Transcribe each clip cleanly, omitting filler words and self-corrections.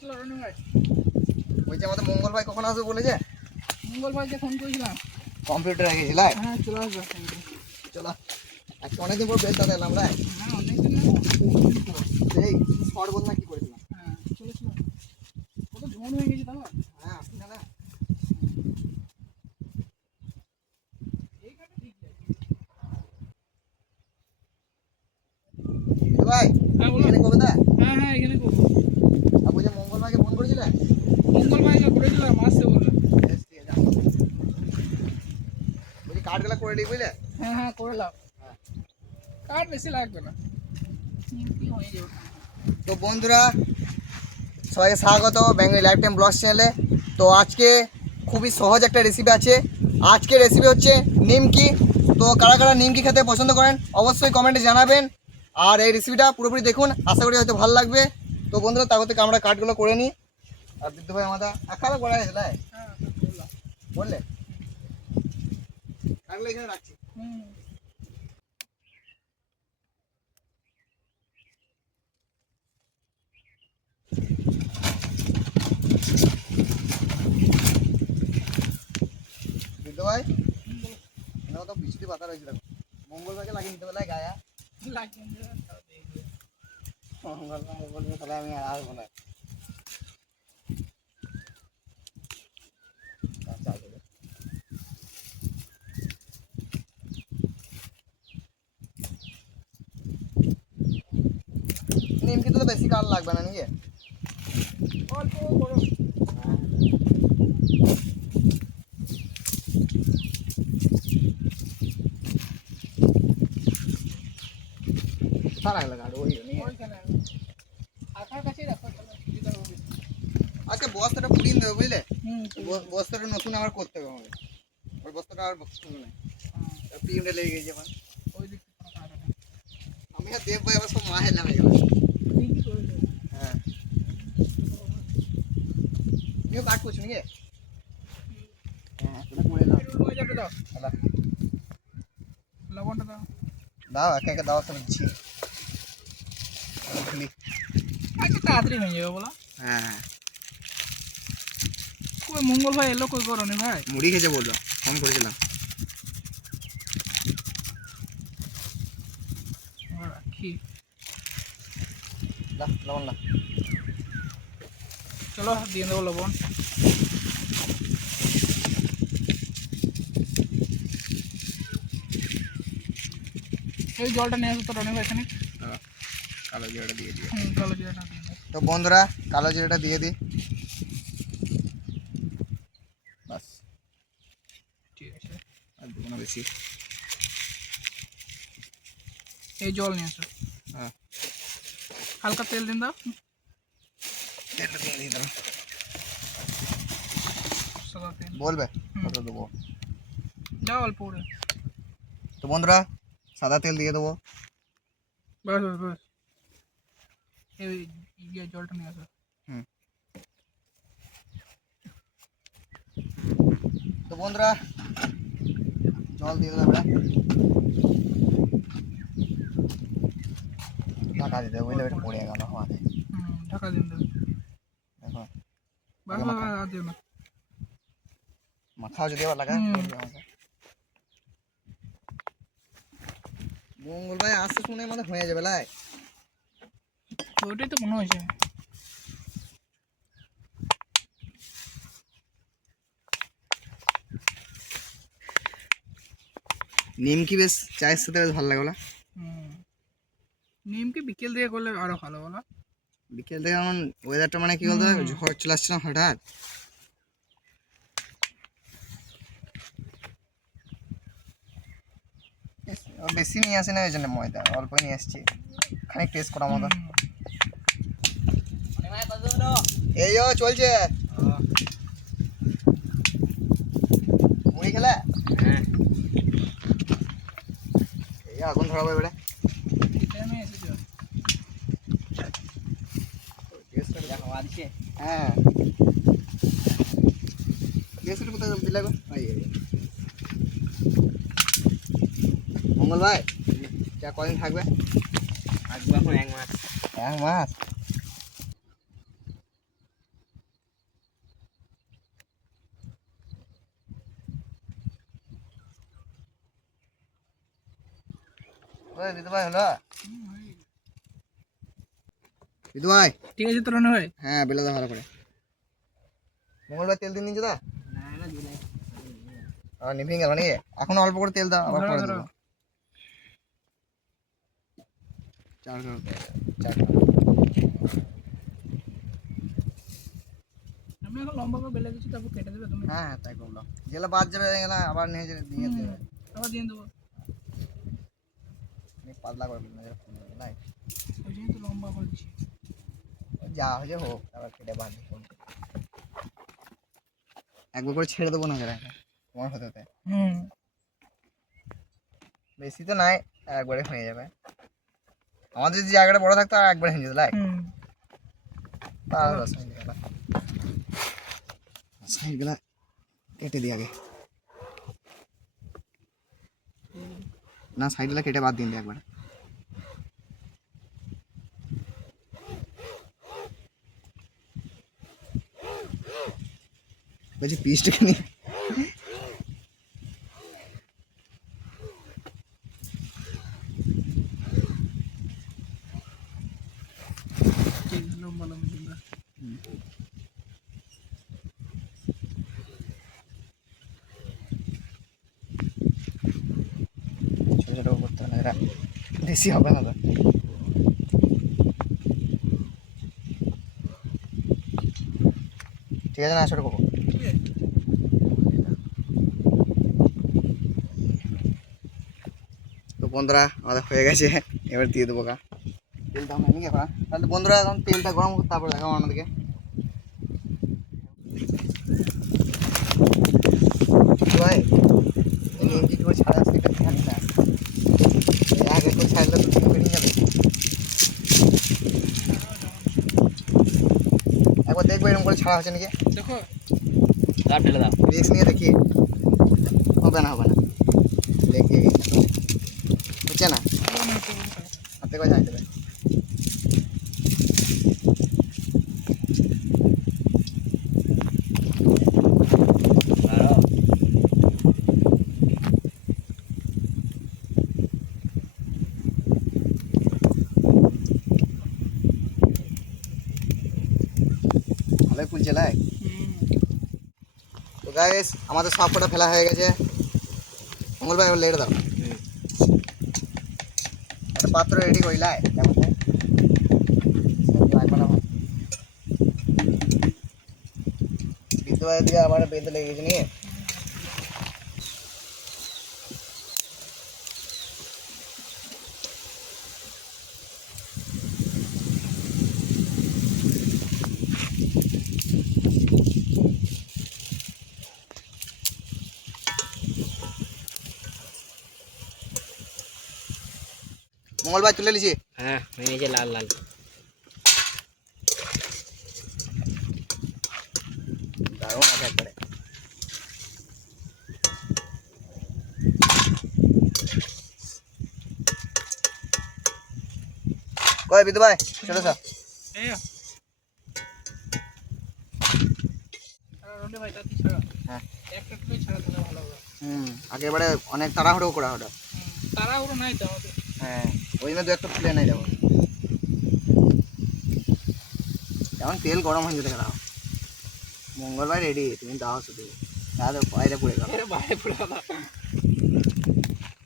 চলো রনি ভাই। বলছি আমাদের মঙ্গল ভাই কখন আসবে বলেছে? মঙ্গল ভাইকে ফোন করেছিলাম। কম্পিউটার গেছিল। হ্যাঁ চলে আসবে। চলো আজকে অনেকদিন পর বেশ দাদা এলাম রে। হ্যাঁ অনেকদিন না, সেই শর্ট বল না কি করেছিলাম? হ্যাঁ চলেছিল। কত ঝুমন হয়ে গেছে তাহলে। হ্যাঁ আপনি না এইখানে ঠিক আছে। ভাই হ্যাঁ বলো। এখানে কবিতা হ্যাঁ এখানে করবো। আপু যে মঙ্গল ভাইকে ফোন করেছিলেন? মঙ্গল ভাইকে করেছিলাম, আসতে বললো। বেশ ঠিক আছে বলছি কার্ডগুলো করে দিই বুঝলে? হ্যাঁ করে লাও। হ্যাঁ। কার্ড বেশি লাগবে না, কি হয়ে যাবে। তো বন্ধুরা সবাইকে স্বাগত বেঙ্গলি লাইফ টাইম ব্লগস চ্যানেলে। তো আজকে খুবই সহজ একটা রেসিপি আছে। আজকে রেসিপি হচ্ছে নিমকি। তো কারা কারা নিমকি খেতে পছন্দ করেন অবশ্যই কমেন্টে জানাবেন। আর এই রেসিপিটা পুরোপুরি দেখুন, আশা করি হয়তো ভালো লাগবে। তো বন্ধুরা তার থেকে আমরা কার্ডগুলো করে নিই। আর দিতে ভাই আমাদের আঁকালো করা গেছে লাই হ্যাঁ করলাম। বললে কার্ডগুলো এখানে রাখছি। দিতে ভাই এনাও তো বৃষ্টি পাতা রয়েছে দেখো। মঙ্গল ভাইকে লাগিয়ে নিতে বেলায় গায়া মঙ্গল ভাই বলবে তাহলে আমি আর আসবো না। আচ্ছা নিমকি তো বেশি কাল লাগবে না নাকি? অল্প করো। কোথায় লাগলো কার্ড? ওই ওইখানে আঠার কাছেই রাখো, চলো সুবিধা হবে। আজকে বস্তাটা পুড়িয়ে দেবে বুঝলে? হুম বস্তাটা নতুন আবার করতে হবে আমাদের। ওই বস্তাটা আর বস্তা হবে না, প্রিন্টে লেগে গেছে আমার। ওই দিক থেকে কোনো কাজ নেই। আমি আর দেব ভাই আবার সব মায়ের নামে গেলাম। ঠিকই করে দেবো। হ্যাঁ তুমিও কাট করছো নাকি? হ্যাঁ তুমি করে নাও। একটু হয়ে যাবে, দাও লবণটা দাও। দাও একে একে দাও সব দিচ্ছি। আচ্ছা তাড়াতাড়ি হয়ে যাবে বলো। হ্যাঁ কই মঙ্গল ভাই এলো, কই করো নি ভাই? মুড়ি খেয়েছে বললো, ফোন করেছিলাম। রাখি, দাও লবণ দাও। চলো দিয়ে দেবো লবণ। এই জলটা নিয়ে আসো তো রনি ভাই এখানে। কালো জিরাটা দিয়ে দিও। কালো জিরাটা দিয়ে দাও। তো বন্ধুরা কালো জিরাটা দিয়ে দিই বাস। ঠিক আছে, আর দেবো না বেশি। এই জল নিয়ে আসো। হ্যাঁ হালকা তেল দিন দাও। তেলটা দিয়ে দিই দাও। সাদা তেল বলবে কত দেবো? যাও অল্প করে। তো বন্ধুরা সাদা তেল দিয়ে দেবো। বাস বাস বাস, এই জলটা নিয়ে আসো। তো বন্ধুরা জল দিয়ে দেবো আমরা। ঢাকা দিতে হবে বুঝলে, এটা পড়ে গেল হাতে। ঢাকা দিন দাও। দেখো বাস বাস আর দিও না। মাথাও যদি আবার লাগা মঙ্গল ভাই আসতে শুনে মানে হয়ে যাবে লাই। ওইটাই তো মনে হয়েছে। নিমকি বেশ চায়ের সাথে বেশ ভালো লাগে বলা। নিমকি বিকেল দিয়ে করলে আরো ভালো বলো। বিকেল থেকে এমন ওয়েদারটা মানে কি বলতো, ঝড় চলে আসছে না হঠাৎ। বেশি নিয়ে আসে না ওই জন্য ময়দা অল্প নিয়ে আসছি, খানিক টেস্ট করার মতো। এই ও চলছে মুড়ি খেলা। হ্যাঁ এই আগুন ধরাবো এবারে। টাইমে এসেছো। হ্যাঁ গ্যাসটা কোথায় দিলে গো? মঙ্গল ভাই চা কদিন থাকবে? আসবো এখন 1 মাস। 1 মাস? ওই বিদু ভাই হলো হয়ে গেছে। বিদু ভাই ঠিক আছে তোর মনে হয় হ্যাঁ বেলে দাও ভালো করে মঙ্গলবার তেল দিন নিচে দা নিভিং গেল নাকি এখন অল্প করে তেল দাও আবার ধরো, পরে ধরো। দেবো চার করো চার করো আমি এখন লম্বা করে বেলে দিচ্ছি তারপর কেটে দেবে তুমি হ্যাঁ তাই করলাম যেগুলো বাদ যাবে এগুলো আবার নিয়ে যেতে দিয়ে দেবে আবার দিয়ে দেবো পাতলা করে দিলাম নাই ওই জন্য তো লম্বা করছি যা হয়েছে হোক আবার কেটে বাদ দিই একবার করে ছেড়ে দেবো না যারা তোমার হতে হতে বেশি তো নাই একবারে হয়ে যাবে আমাদের যদি জায়গাটা বড় থাকতো আর একবারে হয়ে যেত লাইক তাহলে সাইডগুলা কেটে দিই আগে না সাইডগুলা কেটে বাদ দিন একবার বলছি পিসটাকে নিয়ে লম্বা লম্বা দিবা ছোটো ছোটো করতে হবে এরা বেশি হবে না তো ঠিক আছে না ছোটো করবো ঠিক আছে তো বন্ধুরা আমাদের হয়ে গেছে এবার দিয়ে দেবো গা তেলটা আমি নিয়ে এখন তাহলে বন্ধুরা এখন তেলটা গরম করতে তারপরে দেখাবো আমাদেরকে ভাই নিমকি করে ছাড়া সেটা জানি না আগে করে ছাড়লে তো তুমি বেরিয়ে যাবে একবার দেখবো এরকম করে ছাড়া হচ্ছে নাকি দেখো সব ঢেলে দাও রিক্স নিয়ে দেখি হবে না দেখি হচ্ছে না হাতে করে ছাড় দেবে আরো ভালোই ফুলছে লাই তো গাইস আমাদের সব কটা ফেলা হয়ে গেছে মঙ্গল ভাই এবার লেট দাও একটা পাত্র রেডি করিলাই বিদ্যুৎ দিয়ে আমার বেঁধে লেগে গেছে নিয়ে মঙ্গল ভাই তুলে নিছি হ্যাঁ হয়ে গেছে লাল লাল দারুণ আছে একবারে কই বিদ্যুৎ ভাই চলে স্যার এই রোডে ভাই তাতি ছাড়া হ্যাঁ একটা টুকুই ছাড়া দিলে ভালো হবে আগেবারে অনেক তাড়াহুড়ো করা ওটা তাড়াহুড়ো নাই তো আমাদের হ্যাঁ ওই জন্য দু একটা তুলে নাই যাবো এখন তেল গরম হয়ে যেতে গেলাম মঙ্গলবার রেডি তুমি দাও শুধু তাহলে বাইরে পড়ে গেল বাইরে পুরো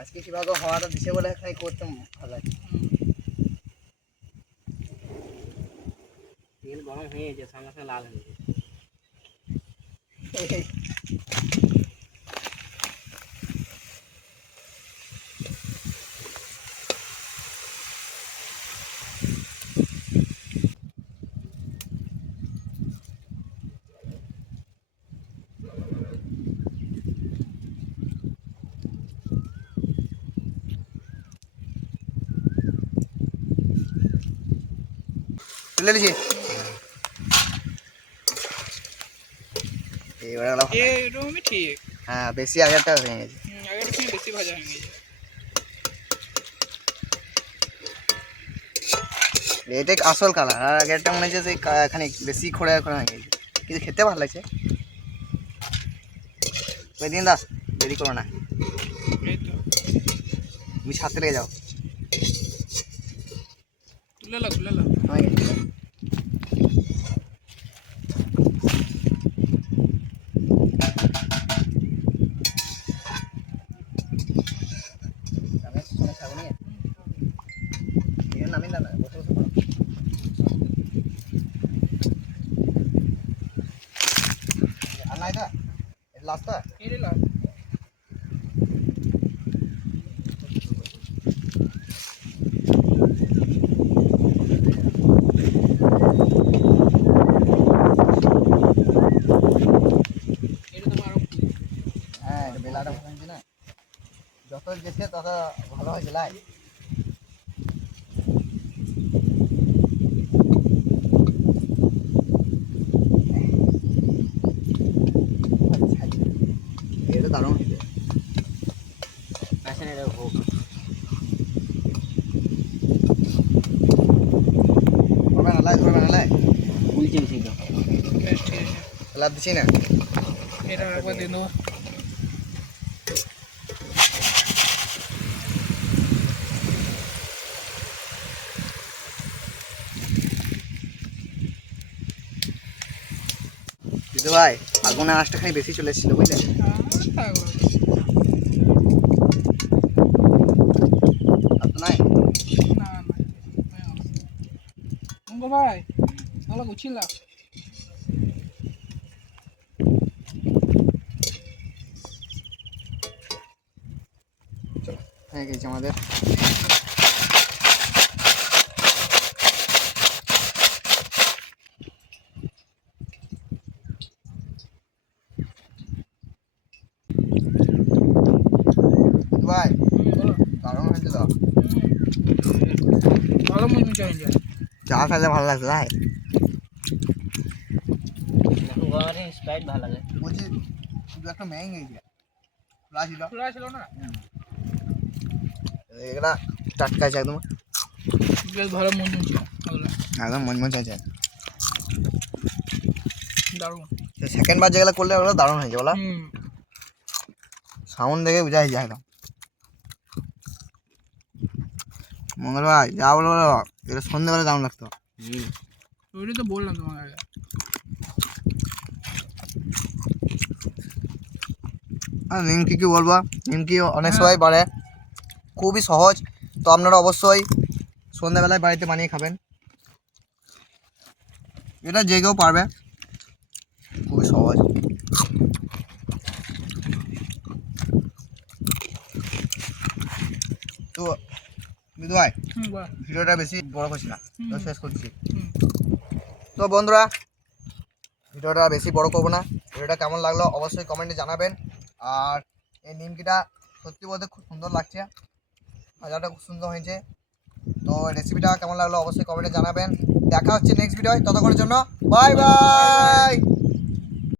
আজকে কিভাবে হওয়াটা দিছে বলে এখানে করতে ভালো লাগে তেল গরম হয়ে গেছে সঙ্গে সঙ্গে লাল হয়ে গেছে তুলে নিছি এবারে গেল এরকমই ঠিক হ্যাঁ বেশি আগেরটা হয়ে গেছে আগের থেকে বেশি ভাজা হয়ে গেছে এটাই আসল কালার আর আগেরটা মনে হচ্ছে এখানে বেশি খোঁড়া খোঁড়া হয়ে গেছে কিন্তু খেতে ভালো লাগছে ওই দিন দা দেরি করো না এই তো তুমি ছাদতে লেগে যাও খুলে লাও খুলে লাও হয়ে গেছে আমি শুনে খাবো নি এর নামই না বসে বসে করো আর নাই দা এই লাস্টটা এই রে লাও এটা তো মারো হ্যাঁ এটা বেলাটা ভাঙছি না যত গেছে তত ভালো হয়েছে লাই এটা দারুণ হয়েছে আসেন এটা হোক ধরবে না লাই উলচিং ছিল বেশ ঠিক আছে লাভ দিছি না এটা একবার দিয়ে দেবো দিদি ভাই আগুনের আঁচটা খানি বেশি চলে এসেছিল বুঝলে আর তো নাই মঙ্গল ভাই ভালো গুছিলা হয়ে গেছে আমাদের ভাই বলো দারুণ হয়েছে তো ভালো মুচমুচে হয়ে যায় চা খেলে ভালো লাগছে ভাই এখন গরমে স্প্রাইট ভালো লাগে বলছি শুধু একটা ম্যাং গেছে খোলা ছিল খোলা ছিল না এগুলা টাটকা আছে একদম বেশ ভালো মুচমুচে ভালো একদম মনমন আছে দারুণ সেকেন্ড বার যেগুলো করলে ওগুলো দারুণ হয়েছে বলো সাউন্ড দেখে বোঝা যায় একদম মঙ্গল ভাই যা বলো বলো এটা সন্ধ্যেবেলা দারুণ লাগতো ওইটাই তো বললাম তোমাকে আগে আর নিমকি কি বলবো নিমকি অনেক সবাই বাড়ে খুবই সহজ তো আপনারা অবশ্যই সন্ধ্যাবেলায় বাড়িতে বানিয়ে খাবেন এটা যে কেউ পারবে খুবই সহজ তো বিদু ভাই বাহ ভিডিওটা বেশি বড় করছি না তো শেষ করছি হুম। তো বন্ধুরা ভিডিওটা বেশি বড় করবো না ভিডিওটা কেমন লাগলো অবশ্যই কমেন্টে জানাবেন আর এই নিমকিটা সত্যি বলতে খুব সুন্দর লাগছে ভাজাটা খুব সুন্দর হয়েছে তো রেসিপিটা কেমন লাগলো অবশ্যই কমেন্টে জানাবেন দেখা হচ্ছে নেক্সট ভিডিও ততক্ষণের জন্য বাই বাই